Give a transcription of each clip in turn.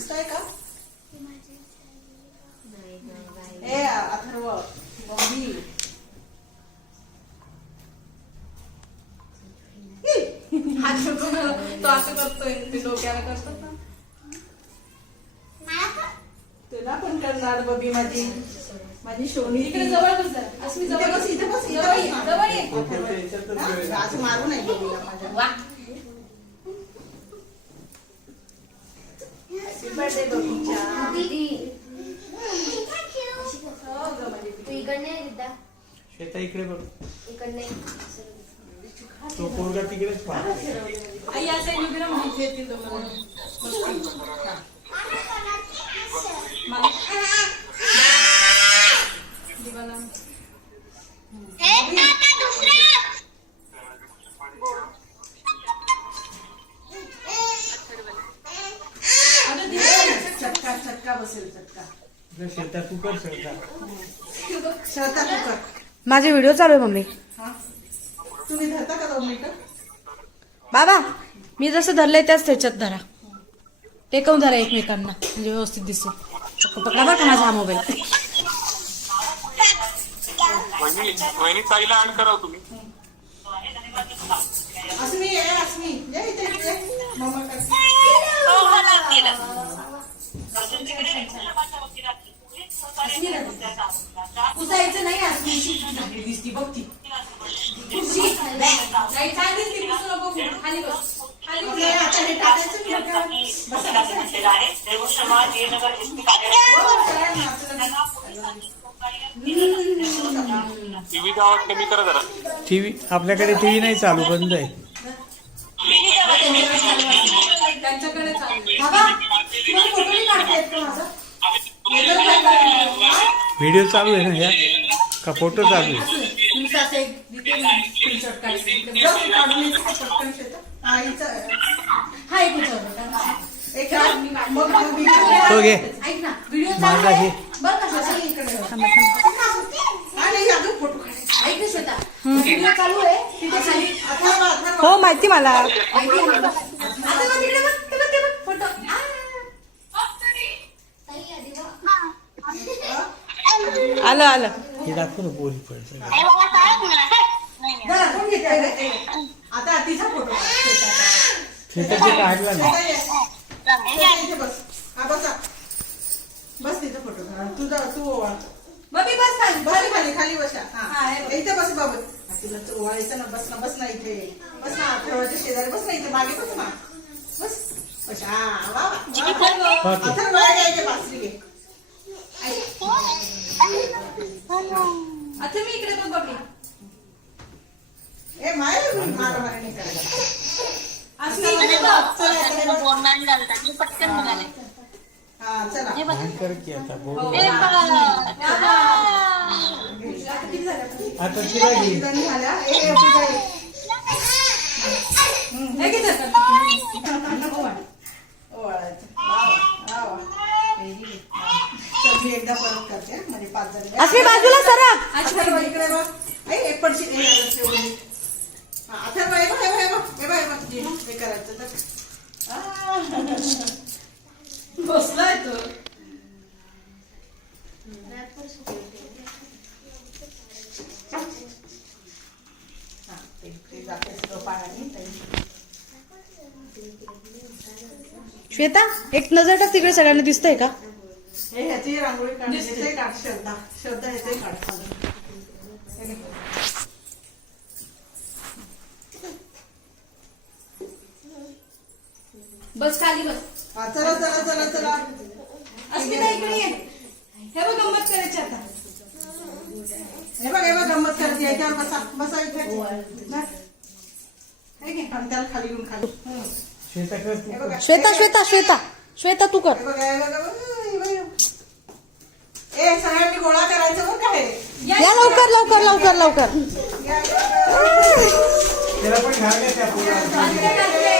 दिसतोय का? ए अथर्व हात तो असं करतोय ते डोक्याला करतात ना. तुला पण करणार बबी माझी. माझी शोनी इकडे जवळ बस जरा. अस्मी इथे जवळ बस इथे बस इथे जवळ ये, बस. जवळ ये. हा? असं मारू नाही बबीला माझ्या. वा. बर्थडे तू इकडनं ये विद्या श्वेता इकडे बघ इकडनं. तो पोरगा तिकडेच पाहा आई या साईड उभी राहा माहिती येतील दोघं. श्वेता तू कर श्वेता श्रद्धा तू कर माझे व्हिडिओ चालू आहे मम्मी. हा? तुम्ही धरता का दोन मिनिटं? बाबा मी जसं धरलंय त्याच त्याच्यात धरा. टेकवून धरा एकमेकांना? म्हणजे व्यवस्थित पक्का पकडा बरं का माझा हा मोबाईल. तुम्ही. ये, हे. हो, आवाज कमी करा जरा. टीव्ही आपल्याकडे टीव्ही नाही चालू बंद आहे. त्यांच्याकडे? व्हिडिओ चालू आहे ना ह्या का फोटो चालू आहे? हा, हा एक तो घे. माझा हा, नाही, अजून फोटो काढायचे. ऐक ना श्वेता व्हिडिओ काढला बस हा बसा बस तिचा फोटो. तुझा तू बबी बस खाली. बस खाली खाली बसा. हा. इथे बस बाबा. तुला तर ओवाळायचं ना. बस ना बस ना इथे. बस ना अथर्वाच्या शेजारी. बस ना इथे. मागे बस ना. बस. बस. हा. अथर्व बासरी घे. मी इकडे बघ बबी ए माय मारामारी नाही करायचं हा की आता बोल? आता तिला घे. हे एकदा परत करते हा, म्हणजे पाच जणी अस्मी बाजूला सरा अथर्व इकडे बघ. ऐ, एक पडशी हे. हा, हे हे. बघ, हे बघ, हे. हे. हे, हे करायचं तर. बसलाय तो. हा, ते- ते जाते सगळं पाण्याने, ते- श्वेता एक नजर टाक तिकडे सगळ्यांना दिसतंय का? हे ह्याची रांगोळी काढ श्रद्धा. श्रद्धा ह्याचंही काढ खाली. हे घे. बस खाली बस हा, चला चला चला चला अस्मिता इकडे ये हे बघ गंमत करायची आता हे बघ हे बघ गंमत करते याच्यावर बसा बसा इथे बस. हे घे आणि त्याला खाली घेऊन खाली हं. श्वेता हे. बघा. श्वेता श्वेता श्वेता श्वेता तू कर हे बघा हे बघा हे बघा, हे बघा. ए सगळ्यांनी गोळा करायचं बरं का हे या लवकर लवकर लवकर लवकर या, या, या. त्याला पण घाल त्या पोराला. काय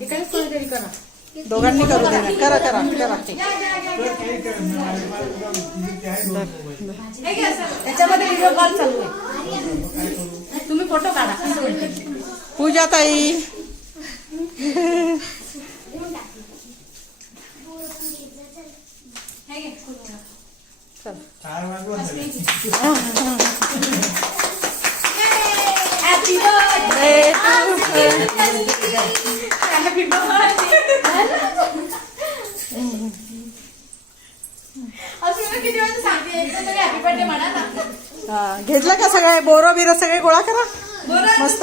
एकानेच कोणीतरी करा दोघांनी करू दे ना करा करा करा या, या, या, या. काही करत नाही. मला- मला तुला तिथे आहे दोन मोबाईल. हे घे असं. त्याच्यामध्ये व्हिडिओ कॉल चालू आहे तुम्ही फोटो काढा असं म्हणते पूजा ताई हे घे. चार वाजून झाले. Happy birthday Happy birthday. हा, घेतलं का सगळे बोरं बिरं सगळे गोळा करा मस्त.